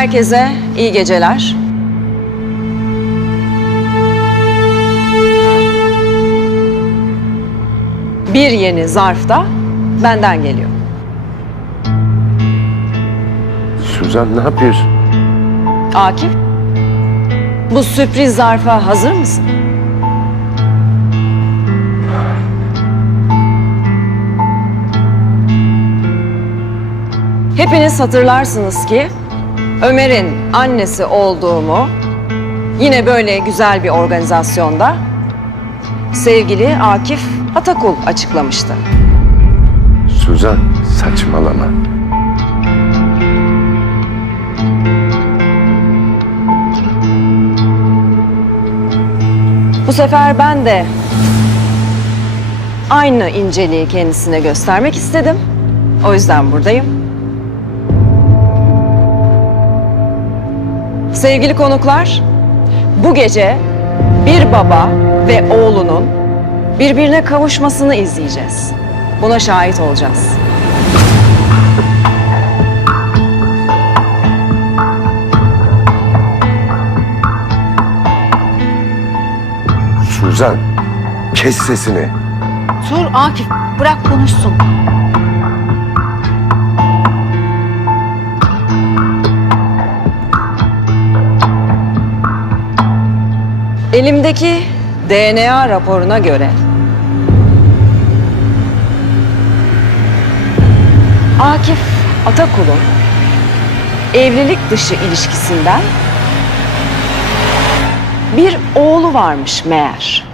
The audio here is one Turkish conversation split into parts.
Herkese iyi geceler. Bir yeni zarf da benden geliyor. Suzan ne yapıyorsun? Akif, bu sürpriz zarfa hazır mısın? Hepiniz hatırlarsınız ki Ömer'in annesi olduğumu yine böyle güzel bir organizasyonda sevgili Akif Atakul açıklamıştı. Suzan saçmalama. Bu sefer ben de aynı inceliği kendisine göstermek istedim. O yüzden buradayım. Sevgili konuklar, bu gece bir baba ve oğlunun birbirine kavuşmasını izleyeceğiz. Buna şahit olacağız. Suzan kes sesini. Dur Akif, bırak konuşsun. Elimdeki DNA raporuna göre Akif Atakul'un evlilik dışı ilişkisinden bir oğlu varmış meğer.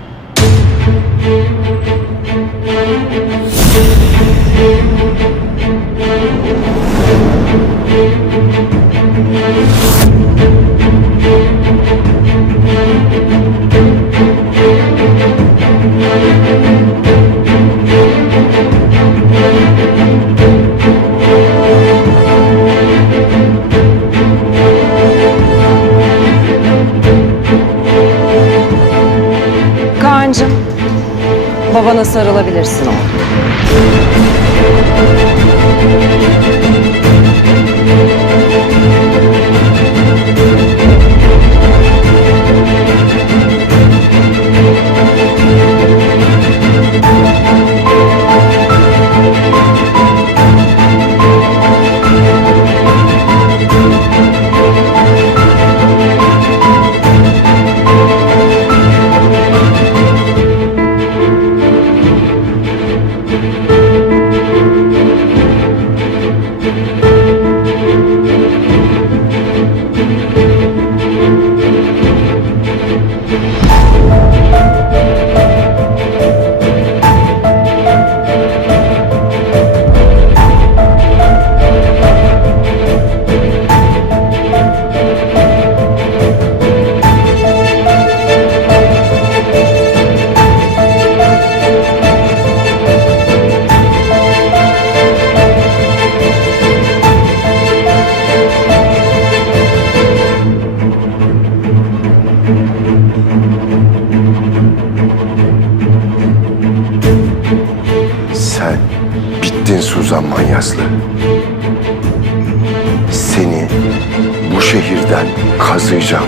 Kaan'cığım, babana sarılabilirsin oğlum. Sen bittin Suzan Manyaslı. Seni bu şehirden kazıyacağım.